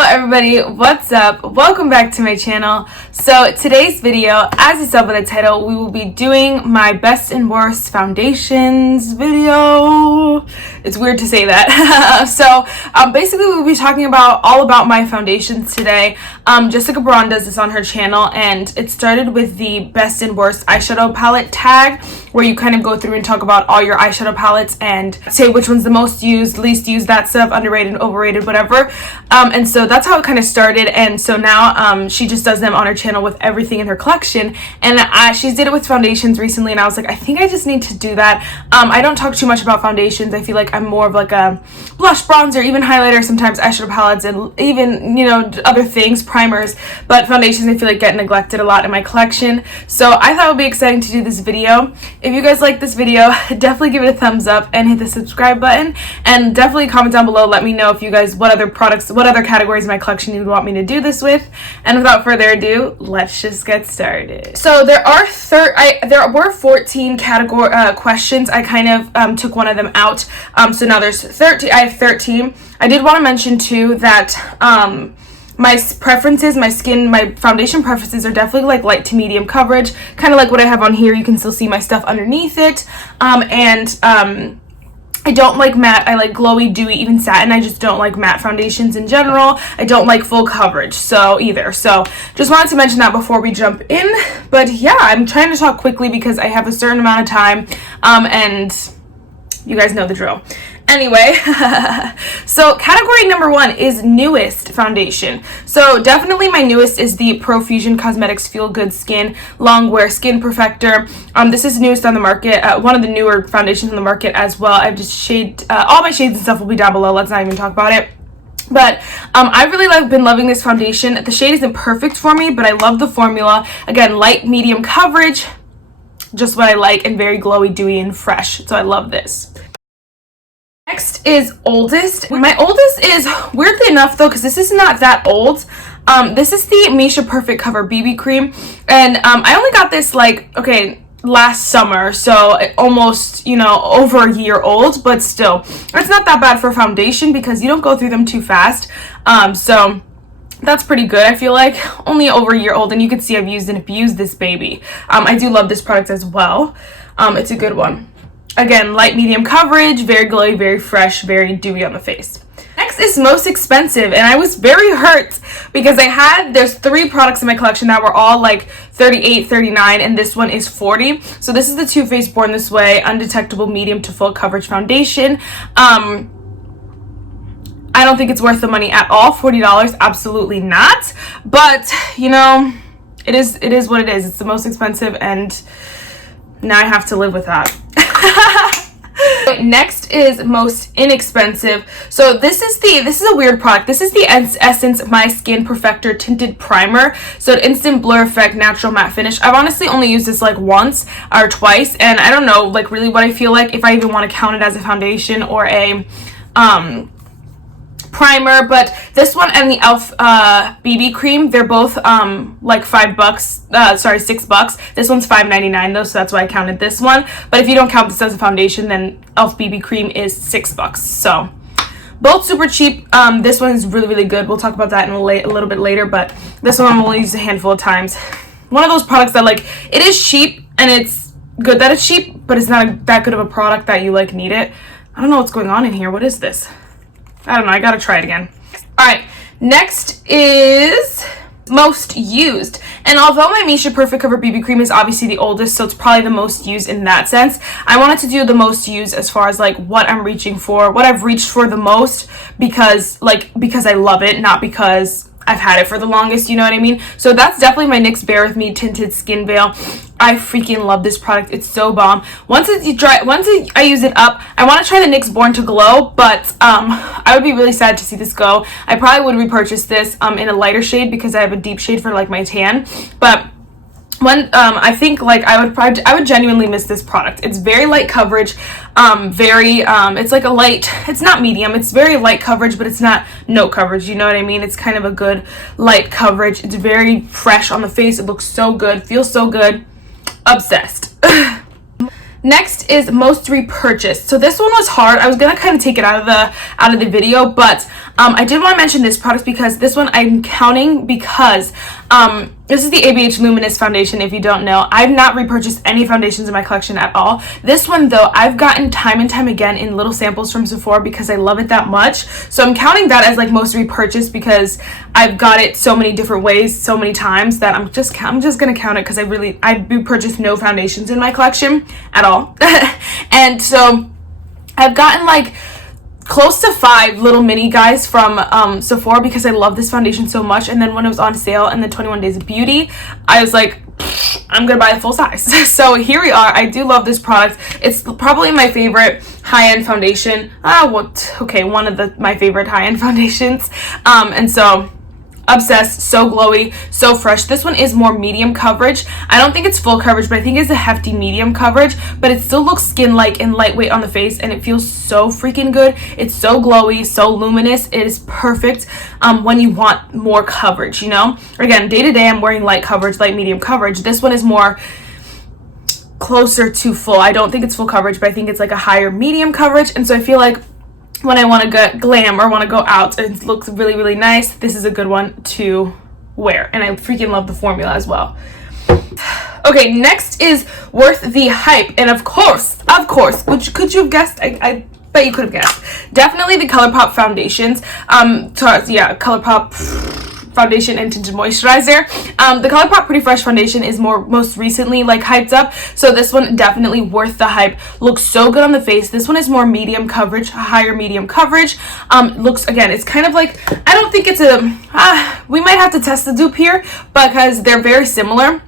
Hello everybody, what's up? Welcome back to my channel. So today's video, as you saw by the title, we will be doing my best and worst foundations video. It's weird to say that. Basically we'll be talking about all about my foundations today. Jessica Braun does this on her channel, and it started with the best and worst eyeshadow palette tag, where you kind of go through and talk about all your eyeshadow palettes and say which one's the most used, least used, that stuff, underrated, overrated, whatever. And so that's how it kind of started, and so now she just does them on her channel with everything in her collection. And she did it with foundations recently, and I was like, I think I just need to do that. I don't talk too much about foundations. I feel like I'm more of like a blush, bronzer, even highlighter, sometimes eyeshadow palettes, and even, you know, other things, primers. But foundations I feel like get neglected a lot in my collection, so I thought it would be exciting to do this video. If you guys like this video, definitely give it a thumbs up and hit the subscribe button, and definitely comment down below, let me know if you guys, what other products, what other categories in my collection you would want me to do this with. And without further ado, let's just get started. So there were 14 category questions. I kind of took one of them out, so now there's 13. I have 13. I did want to mention too that my preferences, my foundation preferences are definitely like light to medium coverage, kind of like what I have on here. You can still see my stuff underneath it. I don't like matte. I like glowy, dewy, even satin. I just don't like matte foundations in general. I don't like full coverage either. So just wanted to mention that before we jump in. But yeah, I'm trying to talk quickly because I have a certain amount of time, and you guys know the drill. Anyway, so category number 1 is newest foundation. So definitely my newest is the Profusion Cosmetics Feel Good Skin Longwear Skin Perfector. This is newest on the market, one of the newer foundations on the market as well. I've just shaded, all my shades and stuff will be down below. Let's not even talk about it. But I've really been loving this foundation. The shade isn't perfect for me, but I love the formula. Again, light, medium coverage, just what I like, and very glowy, dewy, and fresh. So I love this. Next is oldest. My oldest is, weirdly enough though, because this is not that old, this is the Missha Perfect Cover BB Cream, and I only got this last summer, so almost, you know, over a year old, but still, it's not that bad for foundation because you don't go through them too fast, so that's pretty good. I feel like only over a year old, and you can see I've used and abused this baby. I do love this product as well. It's a good one. Again, light medium coverage, very glowy, very fresh, very dewy on the face. Next is most expensive, and I was very hurt because there's 3 products in my collection that were all like $38, $39, and this one is $40. So this is the Too Faced Born This Way Undetectable Medium to Full Coverage Foundation. I don't think it's worth the money at all. $40, absolutely not. But you know, it is what it is. It's the most expensive, and now I have to live with that. Next is most inexpensive. So this is a weird product. This is the Essence MySkin Perfector Tinted Primer. So an instant blur effect, natural matte finish. I've honestly only used this like once or twice, and I don't know like really what I feel like, if I even want to count it as a foundation or a primer. But this one and the e.l.f. BB cream, they're both like $6. This one's $5.99 though, so that's why I counted this one. But if you don't count this as a foundation, then e.l.f. BB cream is $6. So both super cheap. This one is really good. We'll talk about that in a little bit later, but this one I've only used a handful of times. One of those products that, like, it is cheap, and it's good that it's cheap, but it's not that good of a product that you like need it. I don't know what's going on in here. What is this? I don't know, I gotta try it again. Alright, next is most used. And although my Missha Perfect Cover BB Cream is obviously the oldest, so it's probably the most used in that sense, I wanted to do the most used as far as like what I'm reaching for, what I've reached for the most, because I love it, not because I've had it for the longest, you know what I mean? So that's definitely my NYX Bare With Me Tinted Skin Veil. I freaking love this product. It's so bomb. Once I use it up, I want to try the NYX Born to Glow, but I would be really sad to see this go. I probably would repurchase this in a lighter shade because I have a deep shade for like my tan, but I think like I would genuinely miss this product. It's very light coverage, it's like a light, it's not medium, it's very light coverage, but it's not no coverage, you know what I mean? It's kind of a good light coverage. It's very fresh on the face. It looks so good, feels so good. Obsessed. Next is most repurchased. So this one was hard. I was gonna kind of take it out of the video, but I did want to mention this product because this one I'm counting because this is the ABH Luminous Foundation. If you don't know, I've not repurchased any foundations in my collection at all. This one though, I've gotten time and time again in little samples from Sephora because I love it that much. So I'm counting that as like most repurchased because I've got it so many different ways, so many times that I'm just gonna count it because I repurchased no foundations in my collection at all. And so I've gotten like close to 5 little mini guys from Sephora because I love this foundation so much. And then when it was on sale in the 21 Days of Beauty, I was like, I'm gonna buy the full size. So here we are. I do love this product. It's probably my favorite high-end foundation. One of my favorite high-end foundations. And so obsessed. So glowy, so fresh. This one is more medium coverage. I don't think it's full coverage, but I think it's a hefty medium coverage, but it still looks skin-like and lightweight on the face, and it feels so freaking good. It's so glowy, so luminous. It is perfect when you want more coverage, you know? Again, day to day I'm wearing light coverage, light medium coverage. This one is more closer to full. I don't think it's full coverage, but I think it's like a higher medium coverage. And so I feel like when I want to get glam or want to go out and it looks really, really nice, this is a good one to wear. And I freaking love the formula as well. Okay, next is Worth the Hype. And of course, could you have guessed? I bet you could have guessed. Definitely the Colourpop foundations. Colourpop foundation and tinted moisturizer. The Colourpop Pretty Fresh foundation is most recently like hyped up, so this one definitely worth the hype. Looks so good on the face. This one is more medium coverage, higher medium coverage. Looks, again, it's kind of like, I don't think it's we might have to test the dupe here because they're very similar.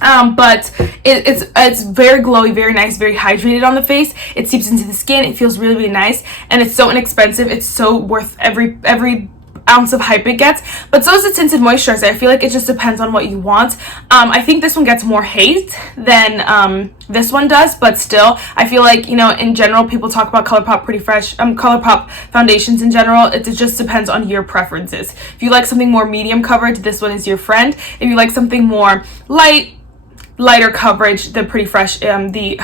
But it's very glowy, very nice, very hydrated on the face. It seeps into the skin. It feels really, really nice, and it's so inexpensive. It's so worth every ounce of hype it gets. But so is the tinted moisturizer. I feel like it just depends on what you want. I think this one gets more hate than this one does, but still I feel like, you know, in general people talk about Colourpop Pretty Fresh, Colourpop foundations in general. It just depends on your preferences. If you like something more medium coverage, this one is your friend. If you like something more lighter coverage, the Pretty Fresh, the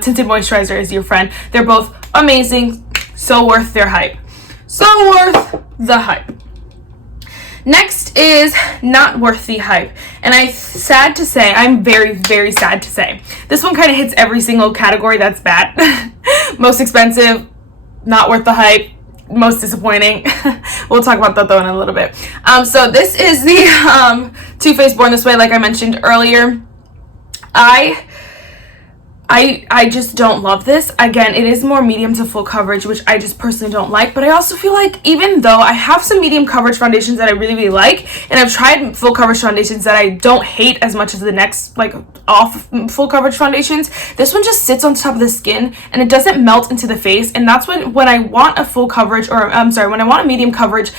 tinted moisturizer is your friend. They're both amazing, so worth their hype. So worth the hype. Next is not worth the hype. And I'm very, very sad to say, this one kind of hits every single category that's bad. Most expensive, not worth the hype, most disappointing. We'll talk about that though in a little bit. So this is the Too Faced Born This Way, like I mentioned earlier. I just don't love this. Again, it is more medium to full coverage, which I just personally don't like. But I also feel like even though I have some medium coverage foundations that I really, really like, and I've tried full coverage foundations that I don't hate as much as the next, like, off full coverage foundations, this one just sits on top of the skin and it doesn't melt into the face. And that's when I want a full coverage, when I want a medium coverage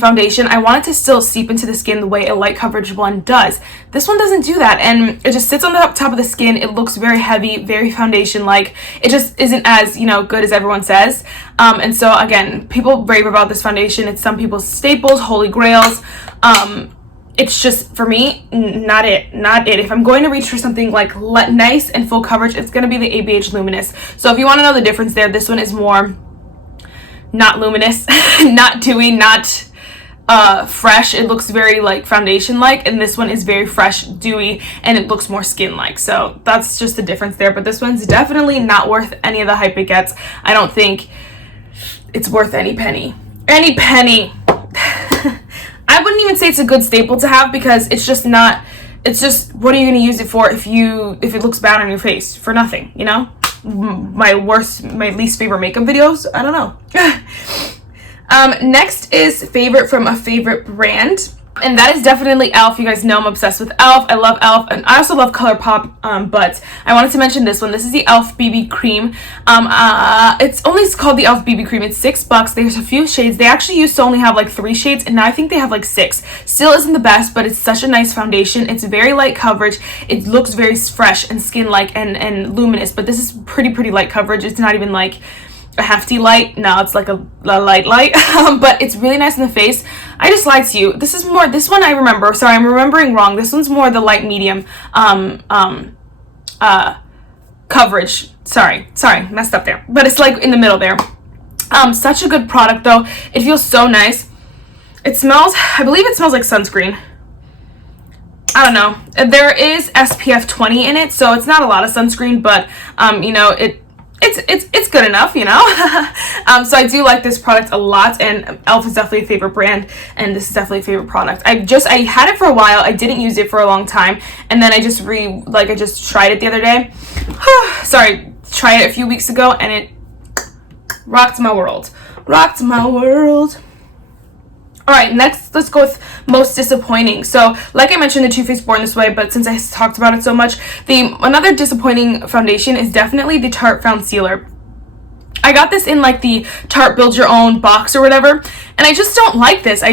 foundation, I want it to still seep into the skin the way a light coverage one does. This one doesn't do that, and it just sits on the top of the skin. It looks very heavy, very foundation-like. It just isn't as, you know, good as everyone says. And so again, people rave about this foundation. It's some people's staples, holy grails. It's just, for me, not it. If I'm going to reach for something like nice and full coverage, it's going to be the ABH Luminous. So if you want to know the difference there, this one is more not luminous, not dewy, not fresh. It looks very like foundation like, and this one is very fresh, dewy, and it looks more skin like. So that's just the difference there. But this one's definitely not worth any of the hype it gets. I don't think it's worth any penny. I wouldn't even say it's a good staple to have because it's just not. It's just, what are you going to use it for if it looks bad on your face? For nothing, you know? My least favorite makeup videos? I don't know. Next is favorite from a favorite brand, and that is definitely e.l.f. You guys know I'm obsessed with e.l.f. I love e.l.f. and I also love Colourpop, but I wanted to mention this one. This is the e.l.f. BB Cream. It's only called the e.l.f. BB Cream. It's $6. There's a few shades. They actually used to only have like 3 shades, and now I think they have like 6. Still isn't the best, but it's such a nice foundation. It's very light coverage. It looks very fresh and skin-like and luminous, but this is pretty light coverage. It's not even like a hefty light. No, it's like a light but it's really nice in the face. I just lied to you. This one I remember. Sorry, I'm remembering wrong. This one's more the light medium coverage. Sorry, messed up there. But it's like in the middle there. Such a good product though. It feels so nice. It smells, I believe it smells like sunscreen. I don't know. There is SPF 20 in it, so it's not a lot of sunscreen, but you know, it's good enough, you know. So I do like this product a lot, and e.l.f. is definitely a favorite brand, and this is definitely a favorite product. I had it for a while. I didn't use it for a long time, and then I just tried it the other day. Sorry, tried it a few weeks ago, and it rocked my world. Alright, next let's go with most disappointing. So, like I mentioned, the Too Faced Born This Way, but since I talked about it so much, another disappointing foundation is definitely the Tarte Concealer. I got this in like the Tarte Build Your Own box or whatever, and I just don't like this. I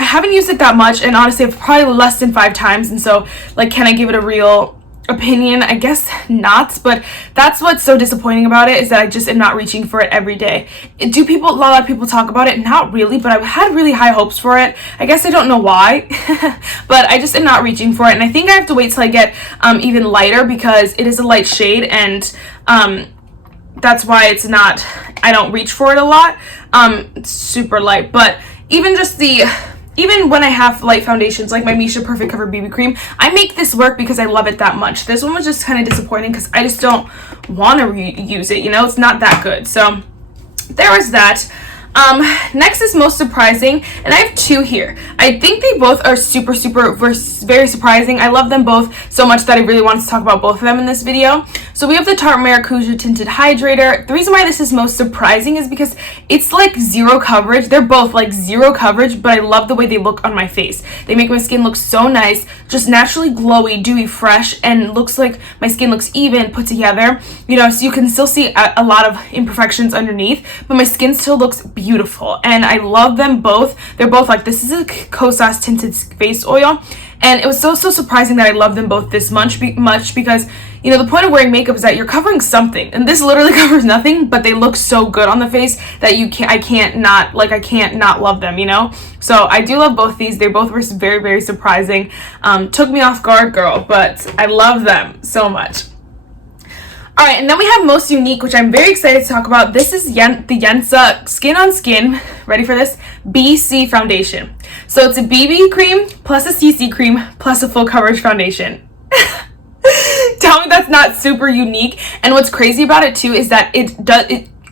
haven't used it that much, and honestly, I've probably less than 5 times, and so, like, can I give it a real opinion? I guess not, but that's what's so disappointing about it, is that I just am not reaching for it every day. A lot of people talk about it? Not really, but I had really high hopes for it. I guess I don't know why, but I just am not reaching for it, and I think I have to wait till I get even lighter, because it is a light shade, and that's why I don't reach for it a lot. It's super light, but even when I have light foundations like my Missha Perfect Cover BB Cream, I make this work because I love it that much. This one was just kind of disappointing because I just don't want to use it, you know? It's not that good. So there was that. Next is most surprising, and I have 2 here. I think they both are very surprising. I love them both so much that I really wanted to talk about both of them in this video. So we have the Tarte Maracuja Tinted Hydrator. The reason why this is most surprising is because it's like 0 coverage. They're both like 0 coverage, but I love the way they look on my face. They make my skin look so nice, just naturally glowy, dewy, fresh, and looks like my skin looks even, put together. You know, so you can still see a lot of imperfections underneath, but my skin still looks beautiful, and I love them both. They're both like, this is a Kosas tinted face oil, and it was so surprising that I love them both this much because, you know, the point of wearing makeup is that you're covering something, and this literally covers nothing, but they look so good on the face that I can't not love them, you know. So I do love both these. They both were very surprising. Took me off guard, girl, but I love them so much. Alright, and then we have most unique, which I'm very excited to talk about. This is the Yensa Skin on Skin, ready for this, BC foundation. So it's a BB cream plus a CC cream plus a full coverage foundation. Tell me that's not super unique. And what's crazy about it too is that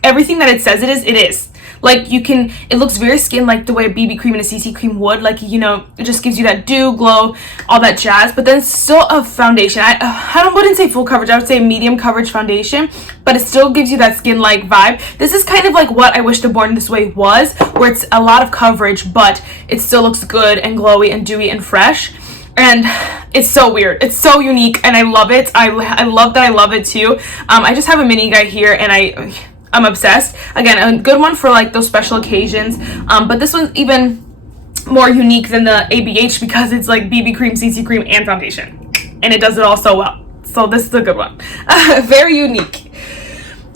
everything that it says it is. Like, it looks very skin-like the way a BB cream and a CC cream would. Like, you know, it just gives you that dew, glow, all that jazz. But then it's still a foundation. I wouldn't say full coverage. I would say medium coverage foundation. But it still gives you that skin-like vibe. This is kind of like what I wish the Born This Way was, where it's a lot of coverage, but it still looks good and glowy and dewy and fresh. And it's so weird. It's so unique, and I love it. I love that I love it, too. I just have a mini guy here, and I'm obsessed. Again, a good one for like those special occasions, but this one's even more unique than the ABH because it's like BB cream, CC cream, and foundation, and it does it all so well. So this is a good one. Very unique.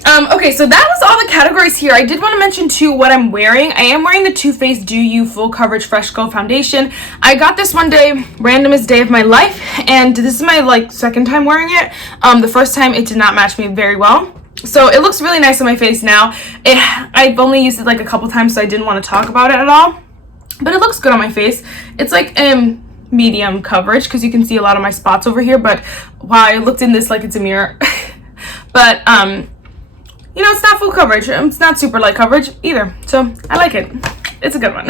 Okay, so that was all the categories here. I did want to mention too what I'm wearing. I am wearing the Too Faced Do You Full Coverage Fresh Glow Foundation. I got this one day, randomest day of my life, and this is my like 2nd time wearing it. The first time it did not match me very well. So it looks really nice on my face now. I've only used it like a couple times, so I didn't want to talk about it at all. But it looks good on my face. It's like medium coverage because you can see a lot of my spots over here. But wow, I looked in this like it's a mirror. But you know, it's not full coverage. It's not super light coverage either. So I like it. It's a good one.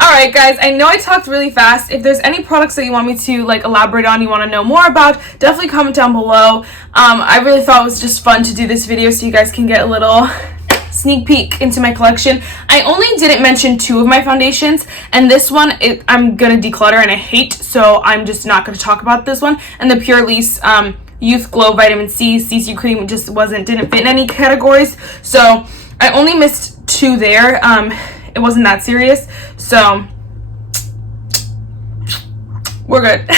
Alright guys, I know I talked really fast. If there's any products that you want me to like elaborate on, you want to know more about, definitely comment down below. I really thought it was just fun to do this video so you guys can get a little sneak peek into my collection. I only didn't mention 2 of my foundations, and this one I'm gonna declutter and I hate, so I'm just not gonna talk about this one. And the Pure Lease Youth Glow Vitamin C CC cream just didn't fit in any categories, so I only missed 2 there. It wasn't that serious, so we're good.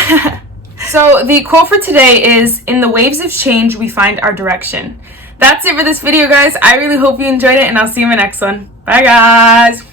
So the quote for today is, "In the waves of change, we find our direction." That's it for this video, guys. I really hope you enjoyed it, and I'll see you in my next one. Bye, guys.